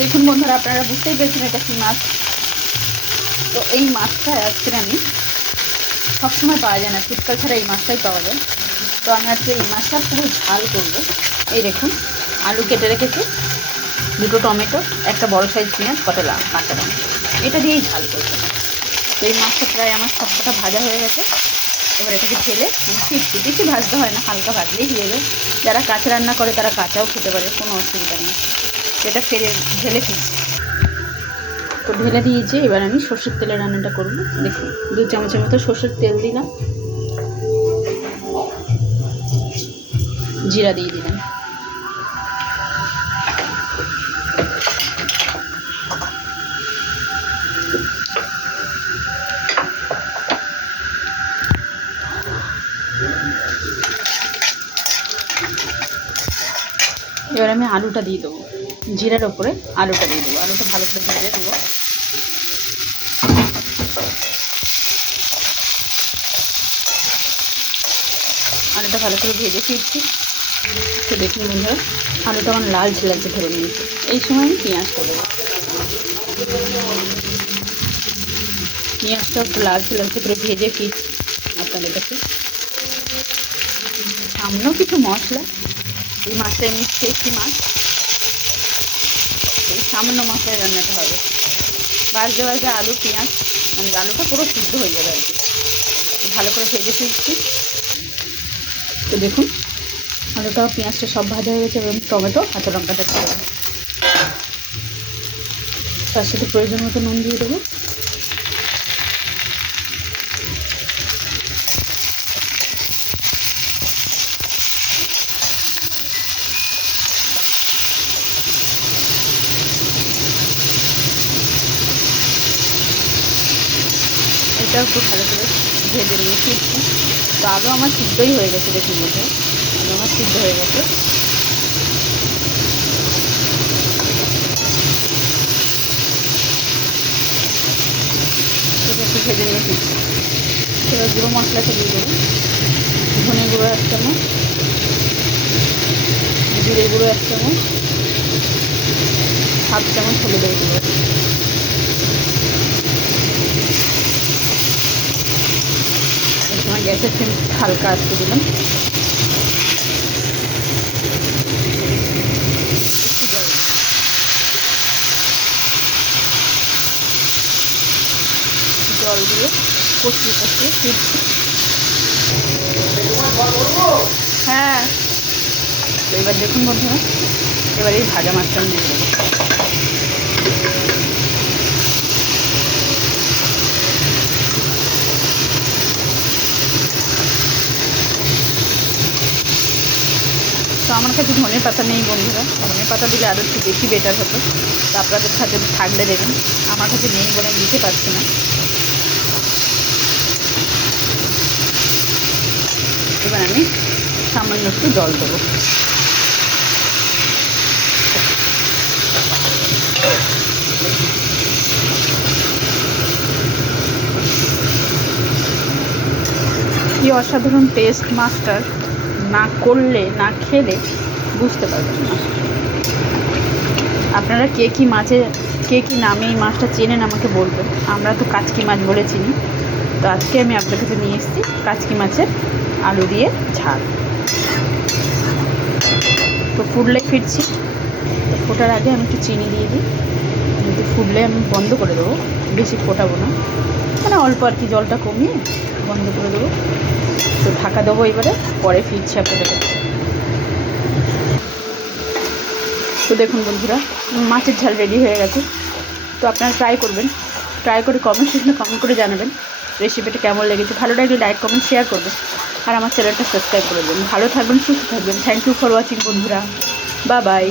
দেখুন বন্ধুরা, আপনারা বুঝতেই পেরেছেন এটা কী মাছ। তো এই মাছটা আজকে আমি সবসময় পাওয়া যায় না, শীতকাল ছাড়া এই মাছটাই পাওয়া যায়। তো আমি আজকে এই মাছটা পুরো ঝাল করবো। এই দেখুন, আলু কেটে রেখেছি, দুটো টমেটো, একটা বড় সাইজ পেঁয়াজ, কাঁচা লঙ্কা, এটা দিয়েই ঝাল করবো। তো এই মাছটা প্রায় আমার সবকটা ভাজা হয়ে গেছে। এবার এটাকে ঢেলে ফিরছি, বেশি ভাজতে হয় না, হালকা ভাজলেই দিয়ে দেবে। যারা কাঁচা রান্না করে তারা কাঁচাও খেতে পারে, কোনো অসুবিধা নেই। এটা ঢেলে ফিরছি। তো ঢেলে দিয়েছি। এবার আমি সর্ষের তেলে রান্নাটা করবো। দেখুন, 2 চামচের মতো সর্ষের তেল দিলাম, জিরা দিয়ে দিলাম, এবার আমি আলুটা দিয়ে দেবো, জিরার ওপরে আলুটা দিয়ে দেবো। আলুটা ভালো করে ভেজে দেবো। আলুটা ভালো করে ভেজে ফিরছি। তো দেখুন বন্ধুরা, আলুটা আমার লালচে লালচে ধরে নিয়েছে। এই সময় আমি পেঁয়াজটা দেবো। পেঁয়াজটা একটু লালচে লালচে করে ভেজে ফিরছি আপনাদের কাছে। সামান্য কিছু মশলা, এই মাছটা এমনি টেস্টি মাছ, এই সামান্য মশলায় রান্নাটা হবে। বাজে বাজে আলু পেঁয়াজ, মানে আলুটা পুরো সিদ্ধ হয়ে যাবে আর কি। ভালো করে ভেজে ফিরছি। তো দেখুন, আলুটা পেঁয়াজটা সব ভাজা হয়ে গেছে এবং টমেটো কাঁচা লঙ্কাটা দিয়ে দেবো। তার সাথে প্রয়োজন মতো নুন দিয়ে দেবো। এটা একটু ভালো করে ভেজে নিয়ে ফিরছি। তো আলু আমার সিদ্ধই হয়ে গেছে। দেখুন বলতে, আলু আমার সিদ্ধ হয়ে গেছে। একটু ভেজে নিয়ে ফিরছি। এবার গুঁড়ো মশলাটা দিয়ে দেবো। ধনে গুঁড়ো 1 চামচ, জিরে গুঁড়ো 1 চামচ, 1/2 চামচ হলুদের গুঁড়ো। এই সময় গ্যাসের ফ্লেম হালকা আঁচে দিলাম। জল দিয়ে কষিয়ে কষিয়ে ফিরছি। হ্যাঁ, তো এবার দেখুন বন্ধুরা, এবার এই ভাজা মাছটা আমি দিয়ে দেবো। তো আমার কাছে ধনে পাতা নেই বন্ধুরা, ধনে পাতা দিলে আরও একটু বেশি বেটার হতো। তো আপনাদের কাছে থাকলে দেবেন, আমার কাছে নেই বলে দিতে পারছি না। এবার আমি সামান্য একটু জল দেবো। কি অসাধারণ টেস্ট মাছটার, না করলে না খেলে বুঝতে পারবেন না। আপনারা কে কী নামে এই মাছটা চেনেন আমাকে বলবেন। আমরা তো কাচকি মাছ বলে চিনি। তো আজকে আমি আপনার কাছে নিয়ে এসেছি কাচকি মাছের আলু দিয়ে ঝাল। তো ফুটলে ফিরছি। তো ফোটার আগে আমি একটু চিনি দিয়ে দিই, কিন্তু ফুটলে আমি বন্ধ করে দেবো, বেশি ফোটাবো না, মানে অল্প আর কি, জলটা কমিয়ে বন্ধ করে দেবো। তো ঢাকা দেবো। এবারে পরে ফিরছি আপনাদের কাছে। তো দেখুন বন্ধুরা, মাছের ঝাল রেডি হয়ে গেছে। তো আপনারা ট্রাই করবেন, ট্রাই করে কমেন্ট সেকশনে কমেন্ট করে জানাবেন রেসিপিটা কেমন লেগেছে। ভালো লাগলে লাইক কমেন্ট শেয়ার করবেন, আর আমার চ্যানেলটা সাবস্ক্রাইব করে দেবেন। ভালো থাকবেন, সুস্থ থাকবেন। থ্যাংক ইউ ফর ওয়াচিং বন্ধুরা, বাই বাই।